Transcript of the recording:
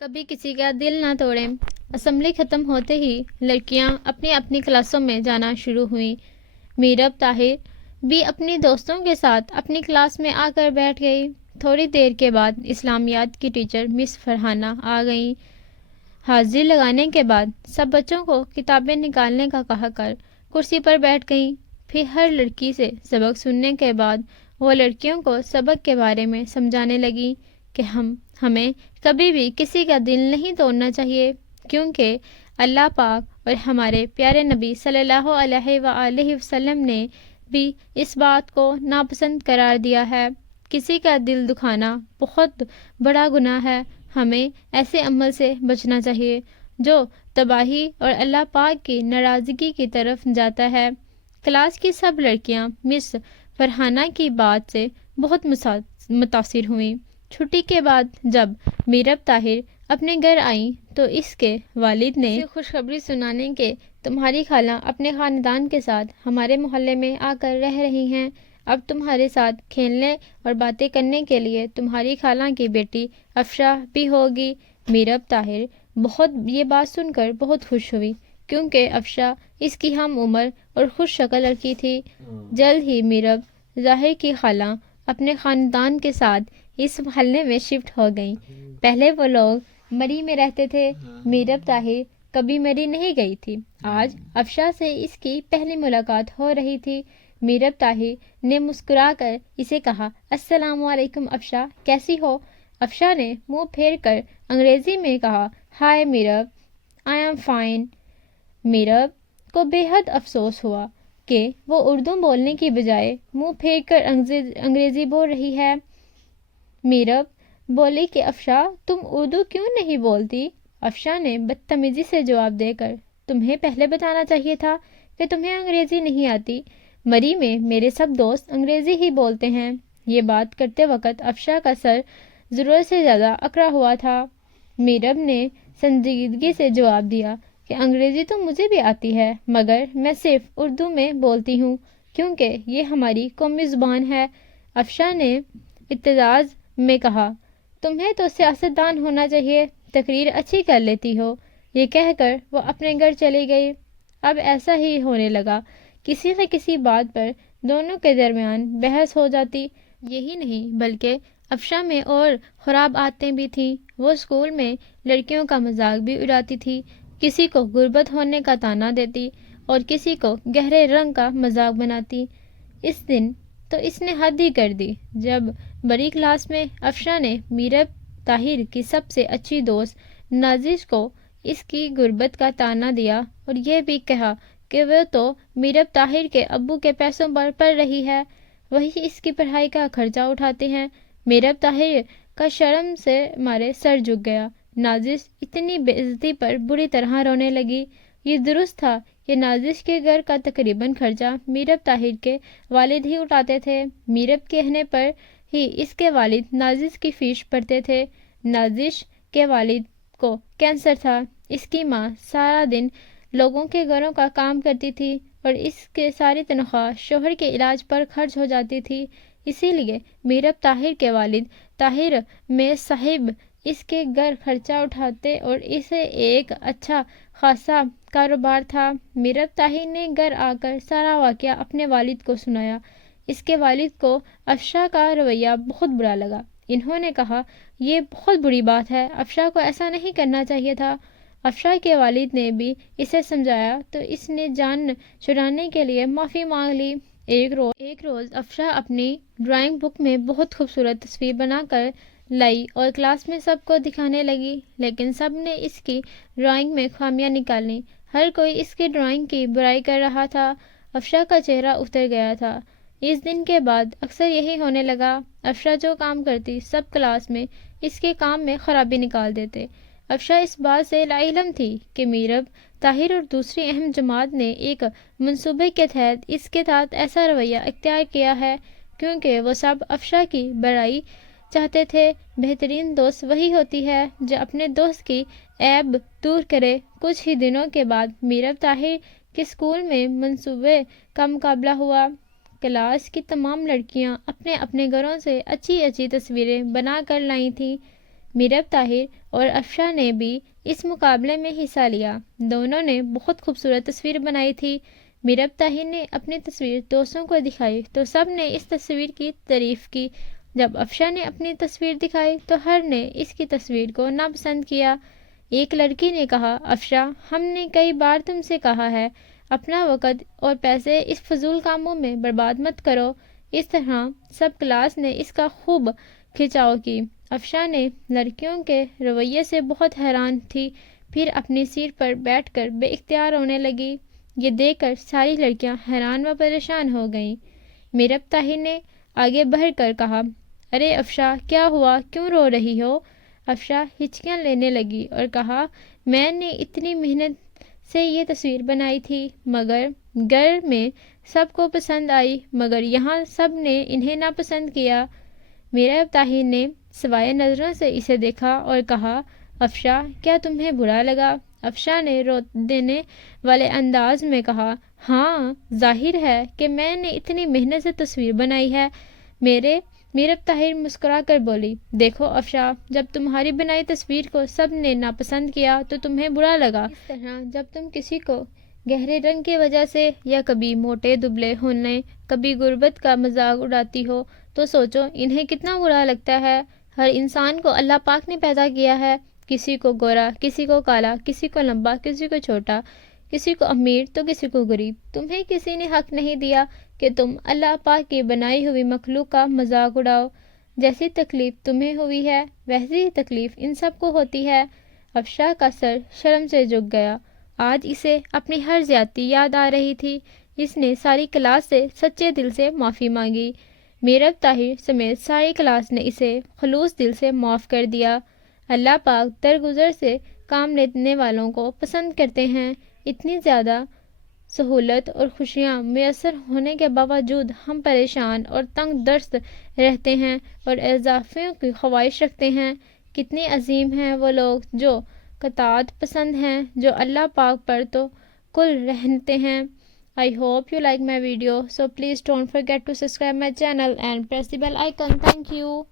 کبھی کسی کا دل نہ توڑیں۔ اسمبلی ختم ہوتے ہی لڑکیاں اپنی اپنی کلاسوں میں جانا شروع ہوئیں۔ میرب طاہر بھی اپنی دوستوں کے ساتھ اپنی کلاس میں آ کر بیٹھ گئی۔ تھوڑی دیر کے بعد اسلامیات کی ٹیچر مس فرحانہ آ گئیں۔ حاضری لگانے کے بعد سب بچوں کو کتابیں نکالنے کا کہا کر کرسی پر بیٹھ گئیں۔ پھر ہر لڑکی سے سبق سننے کے بعد وہ لڑکیوں کو سبق کے بارے میں سمجھانے لگی کہ ہمیں کبھی بھی کسی کا دل نہیں توڑنا چاہیے، کیونکہ اللہ پاک اور ہمارے پیارے نبی صلی اللہ علیہ وآلہ وسلم نے بھی اس بات کو ناپسند قرار دیا ہے۔ کسی کا دل دکھانا بہت بڑا گناہ ہے۔ ہمیں ایسے عمل سے بچنا چاہیے جو تباہی اور اللہ پاک کی ناراضگی کی طرف جاتا ہے۔ کلاس کی سب لڑکیاں مس فرحانہ کی بات سے بہت متاثر ہوئیں۔ چھٹی کے بعد جب میرب طاہر اپنے گھر آئیں تو اس کے والد نے اسے خوشخبری سنانے کہ تمہاری خالہ اپنے خاندان کے ساتھ ہمارے محلے میں آ کر رہ رہی ہیں۔ اب تمہارے ساتھ کھیلنے اور باتیں کرنے کے لیے تمہاری خالہ کی بیٹی افشا بھی ہوگی۔ میرب طاہر یہ بات سن کر بہت خوش ہوئی، کیونکہ افشا اس کی ہم عمر اور خوش شکل لڑکی تھی۔ جلد ہی میرب ظاہر کی خالہ اپنے خاندان کے ساتھ اس محلے میں شفٹ ہو گئیں۔ پہلے وہ لوگ مری میں رہتے تھے۔ میرب طاہر کبھی مری نہیں گئی تھی۔ آج افشا سے اس کی پہلی ملاقات ہو رہی تھی۔ میرب طاہر نے مسکرا کر اسے کہا، السلام علیکم افشا، کیسی ہو؟ افشا نے منہ پھیر کر انگریزی میں کہا، ہائے Meerab, I am fine. Meerab کو بے حد افسوس ہوا کہ وہ اردو بولنے کی بجائے منہ پھیر کر انگریزی بول رہی ہے۔ میرب بولی کہ افشا، تم اردو کیوں نہیں بولتی؟ افشا نے بدتمیزی سے جواب دے کر، تمہیں پہلے بتانا چاہیے تھا کہ تمہیں انگریزی نہیں آتی۔ مری میں میرے سب دوست انگریزی ہی بولتے ہیں۔ یہ بات کرتے وقت افشا کا سر ضرورت سے زیادہ اکڑا ہوا تھا۔ میرب نے سنجیدگی سے جواب دیا کہ انگریزی تو مجھے بھی آتی ہے، مگر میں صرف اردو میں بولتی ہوں، کیونکہ یہ ہماری قومی زبان ہے۔ افشا نے اعتراض میں کہا، تمہیں تو سیاستدان ہونا چاہیے، تقریر اچھی کر لیتی ہو۔ یہ کہہ کر وہ اپنے گھر چلی گئی۔ اب ایسا ہی ہونے لگا، کسی نہ کسی بات پر دونوں کے درمیان بحث ہو جاتی۔ یہی نہیں بلکہ افشا میں اور خراب عادتیں بھی تھیں۔ وہ اسکول میں لڑکیوں کا مذاق بھی اڑاتی تھی، کسی کو غربت ہونے کا طعنہ دیتی اور کسی کو گہرے رنگ کا مذاق بناتی۔ اس دن تو اس نے حد ہی کر دی جب بڑی کلاس میں افشا نے میرب طاہر کی سب سے اچھی دوست نازش کو اس کی غربت کا طعنہ دیا اور یہ بھی کہا کہ وہ تو میرب طاہر کے ابو کے پیسوں پر پڑھ رہی ہے، وہی اس کی پڑھائی کا خرچہ اٹھاتے ہیں۔ میرب طاہر کا شرم سے مارے سر جھک گیا۔ نازش اتنی بے عزتی پر بری طرح رونے لگی۔ یہ درست تھا کہ نازش کے گھر کا تقریباً خرچہ میرب طاہر کے والد ہی اٹھاتے تھے۔ میرب کہنے پر ہی اس کے والد نازش کی فیس بھرتے تھے۔ نازش کے والد کو کینسر تھا۔ اس کی ماں سارا دن لوگوں کے گھروں کا کام کرتی تھی اور اس کے ساری تنخواہ شوہر کے علاج پر خرچ ہو جاتی تھی۔ اسی لیے میرب طاہر کے والد طاہر میں صاحب اس کے گھر خرچہ اٹھاتے اور اسے ایک اچھا خاصا کاروبار تھا۔ میرب طاہر نے گھر آ کر سارا واقعہ اپنے والد کو سنایا۔ اس کے والد کو افشا کا رویہ بہت برا لگا۔ انہوں نے کہا، یہ بہت بری بات ہے، افشا کو ایسا نہیں کرنا چاہیے تھا۔ افشا کے والد نے بھی اسے سمجھایا تو اس نے جان چھڑانے کے لیے معافی مانگ لی۔ ایک روز افشا اپنی ڈرائنگ بک میں بہت خوبصورت تصویر بنا کر لائی اور کلاس میں سب کو دکھانے لگی، لیکن سب نے اس کی ڈرائنگ میں خامیاں نکالی۔ ہر کوئی اس کی ڈرائنگ کی برائی کر رہا تھا۔ افشا کا چہرہ اتر گیا تھا۔ اس دن کے بعد اکثر یہی ہونے لگا۔ افشا جو کام کرتی سب کلاس میں اس کے کام میں خرابی نکال دیتے۔ افشا اس بات سے لاعلم تھی کہ میرب طاہر اور دوسری اہم جماعت نے ایک منصوبے کے تحت اس کے ساتھ ایسا رویہ اختیار کیا ہے، کیونکہ وہ سب افشا کی برائی چاہتے تھے۔ بہترین دوست وہی ہوتی ہے جو اپنے دوست کی عیب دور کرے۔ کچھ ہی دنوں کے بعد میرب طاہر کے اسکول میں منصوبے کا مقابلہ ہوا۔ کلاس کی تمام لڑکیاں اپنے اپنے گھروں سے اچھی اچھی تصویریں بنا کر لائی تھیں۔ میرب طاہر اور افشا نے بھی اس مقابلے میں حصہ لیا۔ دونوں نے بہت خوبصورت تصویر بنائی تھی۔ میرب طاہر نے اپنی تصویر دوستوں کو دکھائی تو سب نے اس تصویر کی تعریف کی۔ جب افشا نے اپنی تصویر دکھائی تو ہر نے اس کی تصویر کو ناپسند کیا۔ ایک لڑکی نے کہا، افشا، ہم نے کئی بار تم سے کہا ہے اپنا وقت اور پیسے اس فضول کاموں میں برباد مت کرو۔ اس طرح سب کلاس نے اس کا خوب کھچاؤ کی۔ افشا نے لڑکیوں کے رویے سے بہت حیران تھی، پھر اپنی سیٹ پر بیٹھ کر بے اختیار رونے لگی۔ یہ دیکھ کر ساری لڑکیاں حیران و پریشان ہو گئیں۔ میرب طاہر نے آگے بڑھ کر کہا، ارے افشا، کیا ہوا، کیوں رو رہی ہو؟ افشا ہچکیاں لینے لگی اور کہا، میں نے اتنی محنت سے یہ تصویر بنائی تھی، مگر گھر میں سب کو پسند آئی، مگر یہاں سب نے انہیں ناپسند کیا۔ میرب طاہر نے سوائے نظروں سے اسے دیکھا اور کہا، افشا، کیا تمہیں برا لگا؟ افشا نے رو دینے والے انداز میں کہا، ہاں، ظاہر ہے کہ میں نے اتنی محنت سے تصویر بنائی ہے۔ میرب طاہر مسکرا کر بولی، دیکھو افشا، جب تمہاری بنائی تصویر کو سب نے ناپسند کیا تو تمہیں برا لگا۔ اس طرح جب تم کسی کو گہرے رنگ کی وجہ سے یا کبھی موٹے دبلے ہونے، کبھی غربت کا مذاق اڑاتی ہو تو سوچو انہیں کتنا برا لگتا ہے۔ ہر انسان کو اللہ پاک نے پیدا کیا ہے، کسی کو گورا، کسی کو کالا، کسی کو لمبا، کسی کو چھوٹا، کسی کو امیر تو کسی کو غریب۔ تمہیں کسی نے حق نہیں دیا کہ تم اللہ پاک کی بنائی ہوئی مخلوق کا مذاق اڑاؤ۔ جیسی تکلیف تمہیں ہوئی ہے ویسی ہی تکلیف ان سب کو ہوتی ہے۔ افشا کا سر شرم سے جھک گیا۔ آج اسے اپنی ہر زیادتی یاد آ رہی تھی۔ اس نے ساری کلاس سے سچے دل سے معافی مانگی۔ میرب طاہر سمیت ساری کلاس نے اسے خلوص دل سے معاف کر دیا۔ اللہ پاک درگزر سے کام لینے والوں کو پسند کرتے ہیں۔ اتنی زیادہ سہولت اور خوشیاں میسر ہونے کے باوجود ہم پریشان اور تنگ دست رہتے ہیں اور اضافیوں کی خواہش رکھتے ہیں۔ کتنی عظیم ہیں وہ لوگ جو قطاعت پسند ہیں، جو اللہ پاک پر تو کل رہتے ہیں۔ I hope you like my video, so please don't forget to subscribe my channel and press the bell icon. Thank you.